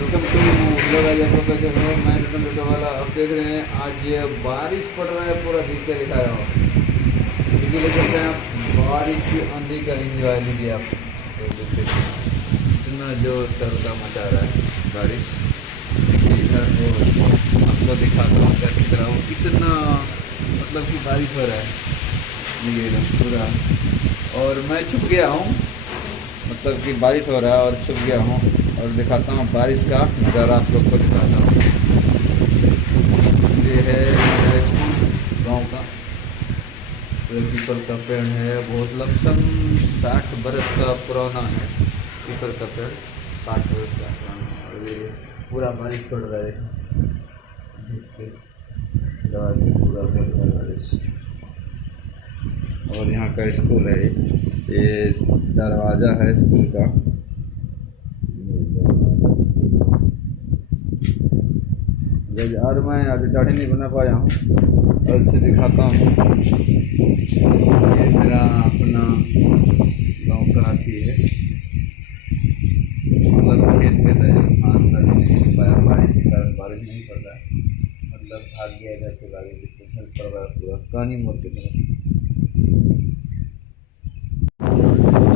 Welcome to blog. आज आप लोग का जो है मैं रिटर्न टोटो वाला अब देख रहे हैं। आज ये बारिश पड़ रहा है, पूरा दिख के दिखा रहा हूँ। इसीलिए कहते हैं आप बारिश की आंधी का इंजॉय लीजिए आप। तो देखिए इतना जो तड़का मचा रहा है बारिश। इधर वो आपको दिखाता हूँ, क्या दिख रहा हूँ, कितना मतलब कि बारिश हो रहा है ये एकदम पूरा। और मैं छुप गया हूँ, मतलब कि बारिश हो रहा है और छुप गया हूँ। और दिखाता हूँ बारिश का नज़ारा आप लोग को दिखाता हूँ। ये है मेरा स्कूल गाँव का। पीपल का पेड़ है, बहुत लमसम 60 बरस का पुराना है। पीपल का पेड़ 60 बरस का पुराना है। और ये पूरा बारिश पड़ रहा है, पूरा पड़ रहा है बारिश। और यहाँ का स्कूल है, ये दरवाज़ा है स्कूल का। और मैं आज दाढ़ी नहीं बना पाया हूँ और इसे दिखाता हूँ। ये मेरा अपना गांव का हाथी है, मतलब खेत पे धान नहीं हो पाया बारिश के कारण। बारिश नहीं पड़ रहा है, मतलब भाग गया इधर से बारिश पड़ रहा है पूरा कानी मोड़ की तरफ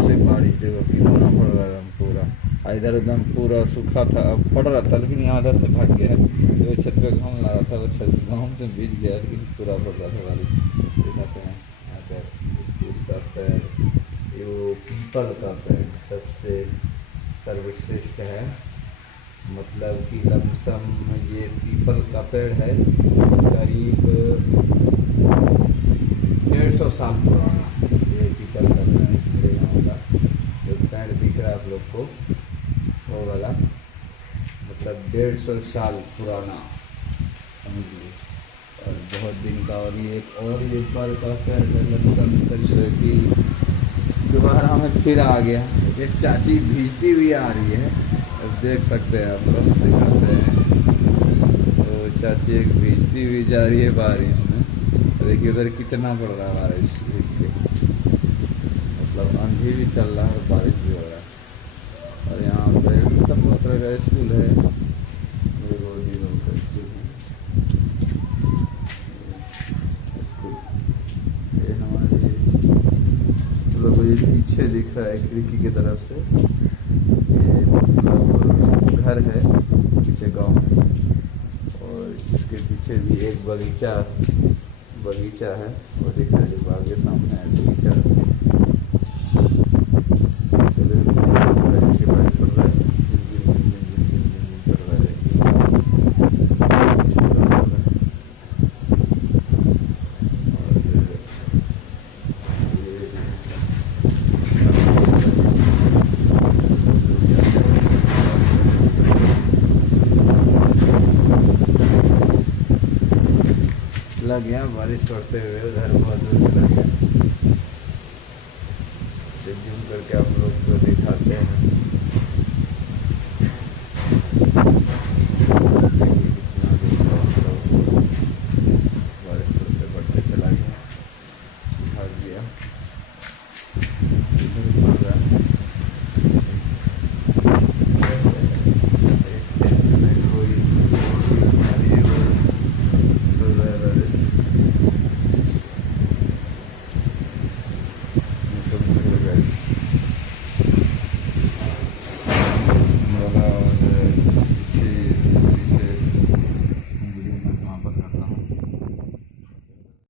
से। बारिश देखो कितना पड़ रहा है पूरा। इधर एकदम पूरा सूखा था, अब पड़ रहा था लेकिन यहाँ इधर से भाग गया है। जो छत पे घाम ला रहा था वो छत घाम से भीग गया, लेकिन पूरा पड़ रहा था बारिश। दिखाते हैं यहाँ पर स्कूल का पेड़, ये वो पीपल का पेड़ सबसे सर्वश्रेष्ठ है। मतलब कि लमसम ये पीपल का पेड़ है करीब 150 साल पुराना। ये पीपल का पेड़ मेरे गाँव का जो पेड़ दिख रहा है आप लोग को, वो वाला मतलब 150 साल पुराना समझिए। और बहुत दिन का। और ये पीपल का पेड़ लमसम कि दोबारा में फिर आ गया। एक चाची भीजती हुई आ रही है, अब देख सकते हैं आप लोग, दिखाते हैं। तो चाची एक भीजती हुई जा रही है बारिश में। देखिए उधर कितना पड़ रहा है बारिश भीज के, मतलब आंधी भी चल रहा है और बारिश भी हो रहा है। और यहाँ पे मतलब बहुत तरह का स्कूल है, स्कूल ये हमारे लोग ये पीछे दिख रहा है खिड़की की तरफ से। ये मतलब घर है पीछे गांव में, और इसके पीछे भी एक बगीचा है, वो दिख रहा है जो आगे सामने है बगीचा। लग गया बारिश पड़ते हुए, उधर बहुत